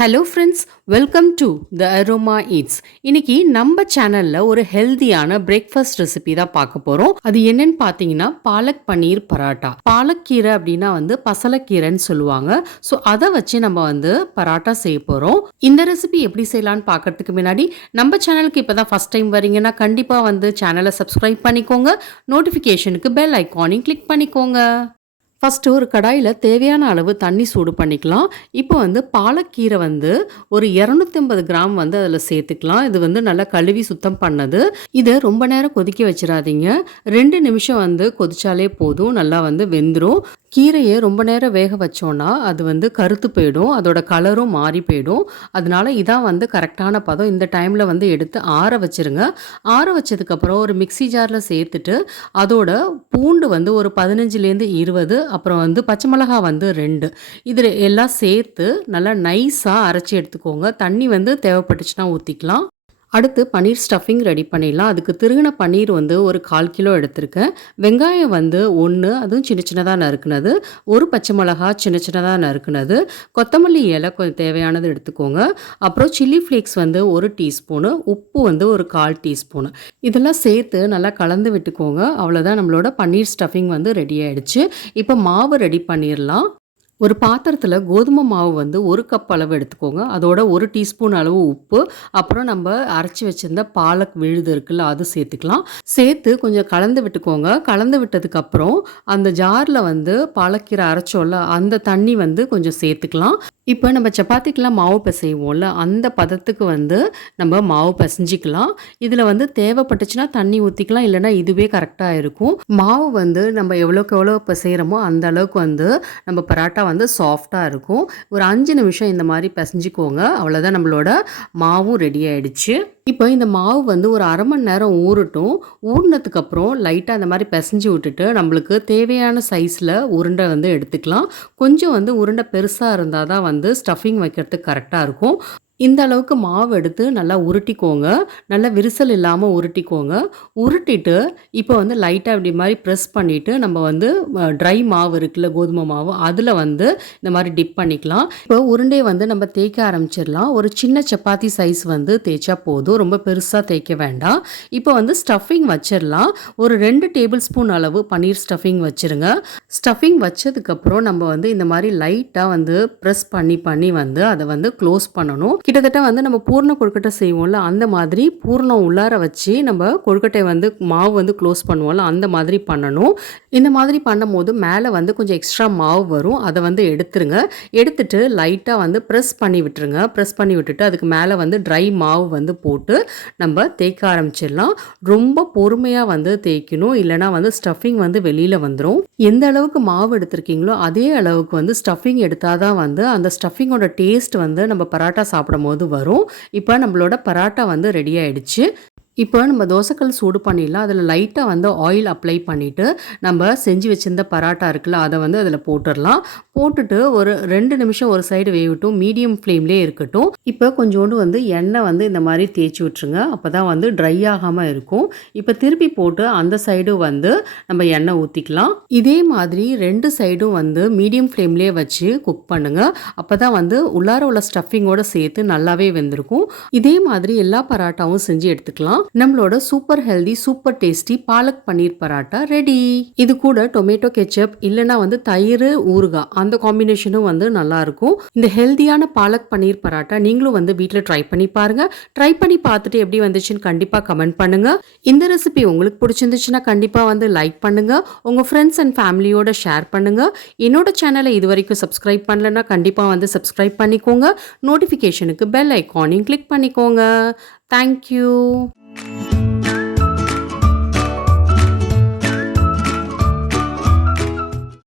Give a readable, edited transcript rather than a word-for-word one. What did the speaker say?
Hello friends, welcome to the aroma eats. இன்னைக்கு நம்ம சேனல்ல ஒரு ஹெல்தியான பிரேக்ஃபாஸ்ட் ரெசிபி தான் பார்க்க போறோம். அது என்னன்னு பார்த்தீங்கன்னா பாலக் பன்னீர் பராட்டா. பாலக்கீரை அப்படின்னா பசலக்கீரைன்னு சொல்லுவாங்க. ஸோ அதை வச்சு நம்ம பராட்டா செய்ய போறோம். இந்த ரெசிபி எப்படி செய்யலாம்னு பார்க்கறதுக்கு முன்னாடி நம்ம சேனலுக்கு இப்பதான் ஃபர்ஸ்ட் டைம் வரீங்கன்னா கண்டிப்பா சேனலை சப்ஸ்கிரைப் பண்ணிக்கோங்க. நோட்டிஃபிகேஷனுக்கு பெல் ஐக்கானையும் கிளிக் பண்ணிக்கோங்க. ஃபஸ்ட்டு ஒரு கடாயில் தேவையான அளவு தண்ணி சூடு பண்ணிக்கலாம். இப்போ பாலக்கீரை ஒரு 250 கிராம் அதில் சேர்த்துக்கலாம். இது நல்லா கழுவி சுத்தம் பண்ணது. இதை ரொம்ப நேரம் கொதிக்க வச்சிடாதீங்க. 2 நிமிஷம் கொதிச்சாலே போதும். நல்லா வெந்துடும். கீரையை ரொம்ப நேரம் வேக வச்சோன்னா அது கருத்து போயிடும். அதோட கலரும் மாறி போயிடும். அதனால இதான் கரெக்டான பதம். இந்த டைமில் எடுத்து ஆற வச்சிருங்க. ஆற வச்சதுக்கப்புறம் ஒரு மிக்சி ஜாரில் சேர்த்துட்டு அதோட பூண்டு ஒரு 15லேருந்து 20, அப்புறம் பச்சை மிளகாய் 2, இதில் எல்லாம் சேர்த்து நல்லா நைஸாக அரைச்சி எடுத்துக்கோங்க. தண்ணி தேவைப்பட்டுச்சுன்னா ஊற்றிக்கலாம். அடுத்து பன்னீர் ஸ்டஃபிங் ரெடி பண்ணிடலாம். அதுக்கு திருகின பன்னீர் ஒரு 1/4 கிலோ எடுத்திருக்கேன். வெங்காயம் 1, அதுவும் சின்ன சின்னதாக நறுக்குனது. ஒரு பச்சை மிளகாய் சின்ன சின்னதாக நறுக்குனது. கொத்தமல்லி இலை கொஞ்சம் தேவையானது எடுத்துக்கோங்க. அப்புறம் சில்லி ஃப்ளேக்ஸ் 1 டீஸ்பூனு, உப்பு ஒரு 1/4 டீஸ்பூனு. இதெல்லாம் சேர்த்து நல்லா கலந்து விட்டுக்கோங்க. அவ்வளோதான், நம்மளோட பன்னீர் ஸ்டஃபிங் ரெடி ஆயிடுச்சு. இப்போ மாவு ரெடி பண்ணிடலாம். ஒரு பாத்திரத்தில் கோதுமை மாவு 1 கப் அளவு எடுத்துக்கோங்க. அதோட 1 டீஸ்பூன் அளவு உப்பு, அப்புறம் நம்ம அரைச்சி வச்சிருந்த பாலக் விழுது இருக்குல்ல, அது சேர்த்துக்கலாம். சேர்த்து கொஞ்சம் கலந்து விட்டுக்கோங்க. கலந்து விட்டதுக்கப்புறம் அந்த ஜாரில் பாலக்கீரை அரைச்சோல்ல, அந்த தண்ணி கொஞ்சம் சேர்த்துக்கலாம். இப்போ நம்ம சப்பாத்திக்கெலாம் மாவு பிசைவோம்ல, அந்த பதத்துக்கு நம்ம மாவு பிசைஞ்சிக்கலாம். இதில் தேவைப்பட்டுச்சுன்னா தண்ணி ஊற்றிக்கலாம், இல்லைனா இதுவே கரெக்டாக இருக்கும். மாவு நம்ம எவ்வளோக்கு எவ்வளோ பிசைகிறோமோ அந்த அளவுக்கு நம்ம பராட்டா சாஃப்டாக இருக்கும். ஒரு 5 நிமிஷம் இந்த மாதிரி பிசைஞ்சிக்கோங்க. அவ்வளோதான், நம்மளோட மாவும் ரெடி ஆயிடுச்சு. இப்போ இந்த மாவு ஒரு 1/2 மணி நேரம் ஊறட்டும். ஊறினதுக்கப்புறம் லைட்டாக அந்த மாதிரி பிசைஞ்சு விட்டுட்டு நம்மளுக்கு தேவையான சைஸில் உருண்டை எடுத்துக்கலாம். கொஞ்சம் உருண்டை பெருசாக இருந்தால் தான் ஸ்டஃபிங் வைக்கிறதுக்கு கரெக்டாக இருக்கும். இந்த அளவுக்கு மாவு எடுத்து நல்லா உருட்டிக்கோங்க. நல்லா விரிசல் இல்லாமல் உருட்டிக்கோங்க. உருட்டிட்டு இப்போ லைட்டாக இப்படி மாதிரி ப்ரெஸ் பண்ணிவிட்டு நம்ம ட்ரை மாவு இருக்குல்ல, கோதுமை மாவு, அதில் இந்த மாதிரி டிப் பண்ணிக்கலாம். இப்போ உருண்டையை நம்ம தேய்க்க ஆரம்பிச்சிடலாம். ஒரு சின்ன சப்பாத்தி சைஸ் தேய்ச்சா போதும். ரொம்ப பெருசாக தேய்க்க வேண்டாம். இப்போ ஸ்டஃபிங் வச்சிடலாம். ஒரு 2 டேபிள் ஸ்பூன் அளவு பன்னீர் ஸ்டஃபிங் வச்சுருங்க. ஸ்டஃபிங் வச்சதுக்கப்புறம் நம்ம இந்த மாதிரி லைட்டாக ப்ரெஸ் பண்ணி அதை க்ளோஸ் பண்ணணும். கிட்டத்தட்ட நம்ம பூர்ண கொழுக்கட்டை செய்வோம்ல, அந்த மாதிரி பூர்ணம் உள்ளார வச்சு நம்ம கொழுக்கட்டை மாவு க்ளோஸ் பண்ணுவோம்ல, அந்த மாதிரி பண்ணணும். இந்த மாதிரி பண்ணும் போது மேலே கொஞ்சம் எக்ஸ்ட்ரா மாவு வரும். அதை எடுத்துருங்க. எடுத்துட்டு லைட்டாக ப்ரெஸ் பண்ணி விட்டுருங்க. ப்ரெஸ் பண்ணி விட்டுட்டு அதுக்கு மேலே ட்ரை மாவு போட்டு நம்ம தேய்க்க ஆரம்பிச்சிடலாம். ரொம்ப பொறுமையாக தேய்க்கணும், இல்லைனா ஸ்டஃபிங் வெளியில் வந்துடும். எந்த அளவுக்கு மாவு எடுத்திருக்கீங்களோ அதே அளவுக்கு ஸ்டஃபிங் எடுத்தால் தான் அந்த ஸ்டஃபிங்கோட டேஸ்ட் நம்ம பராட்டா சாப்பிடும் போது வரும். இப்போ நம்மளோட பராட்டா ரெடி ஆயிடுச்சு. இப்போ நம்ம தோசைக்கல் சூடு பண்ணிடலாம். அதில் லைட்டாக ஆயில் அப்ளை பண்ணிவிட்டு நம்ம செஞ்சு வச்சுருந்த பராட்டா இருக்குல்ல, அதை அதில் போட்டுடலாம். போட்டுட்டு ஒரு 2 நிமிஷம் ஒரு சைடு வேகட்டும். மீடியம் ஃப்ளேம்லேயே இருக்கட்டும். இப்போ கொஞ்சோண்டு எண்ணெய் இந்த மாதிரி தேய்ச்சி விட்டுருங்க. அப்போ தான் ட்ரை ஆகாமல் இருக்கும். இப்போ திருப்பி போட்டு அந்த சைடு நம்ம எண்ணெய் ஊற்றிக்கலாம். இதே மாதிரி 2 சைடும் மீடியம் ஃப்ளேம்லேயே வச்சு குக் பண்ணுங்கள். அப்போ தான் உள்ளார உள்ள ஸ்டஃபிங்கோடு சேர்த்து நல்லாவே வெந்திருக்கும். இதே மாதிரி எல்லா பராட்டாவும் செஞ்சு எடுத்துக்கலாம். நம்மளோட super healthy, super tasty palak paneer paratha ready. இது கூட டொமேட்டோ கெச்சப் இல்லைனா தயிர் ஊறுகாய், அந்த காம்பினேஷனும் நல்லா இருக்கும். இந்த ஹெல்தியான பாலக் பன்னீர் பராட்டா நீங்களும் வீட்டில் ட்ரை பண்ணி பாருங்க. ட்ரை பண்ணி பார்த்துட்டு எப்படி வந்துச்சுன்னு கண்டிப்பாக கமெண்ட் பண்ணுங்க. இந்த ரெசிபி உங்களுக்கு பிடிச்சிருந்துச்சுன்னா கண்டிப்பாக லைக் பண்ணுங்க. உங்க ஃப்ரெண்ட்ஸ் அண்ட் ஃபேமிலியோட ஷேர் பண்ணுங்க. என்னோட சேனலை இது வரைக்கும் சப்ஸ்கிரைப் பண்ணலன்னா கண்டிப்பாக சப்ஸ்கிரைப் பண்ணிக்கோங்க. நோட்டிஃபிகேஷனுக்கு பெல் ஐக்கானையும் கிளிக் பண்ணிக்கோங்க. தேங்க்யூ.